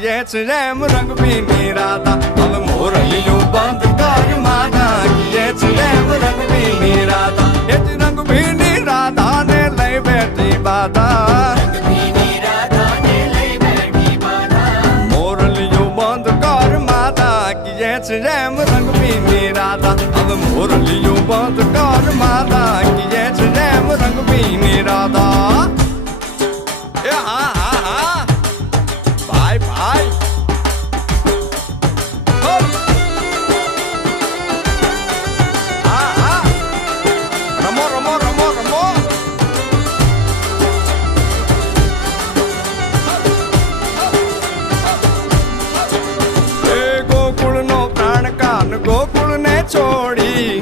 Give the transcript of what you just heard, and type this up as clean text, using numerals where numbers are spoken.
किए रेम रंग पीनी राधा अब मोरलियों बंद कर माता किए रेम रंग पीनी राधा ये रंग पीनी राधा ने लई बैठी बाधा मोरलियों बंद कर माता किए रेम रंग पीनी राधा अब मोरलियों बंद कर माता किए रेम रंग पीनी राधा भाई रमो रमो रमो रमो गोकुल नो प्राण कान गोकुल ने छोड़ी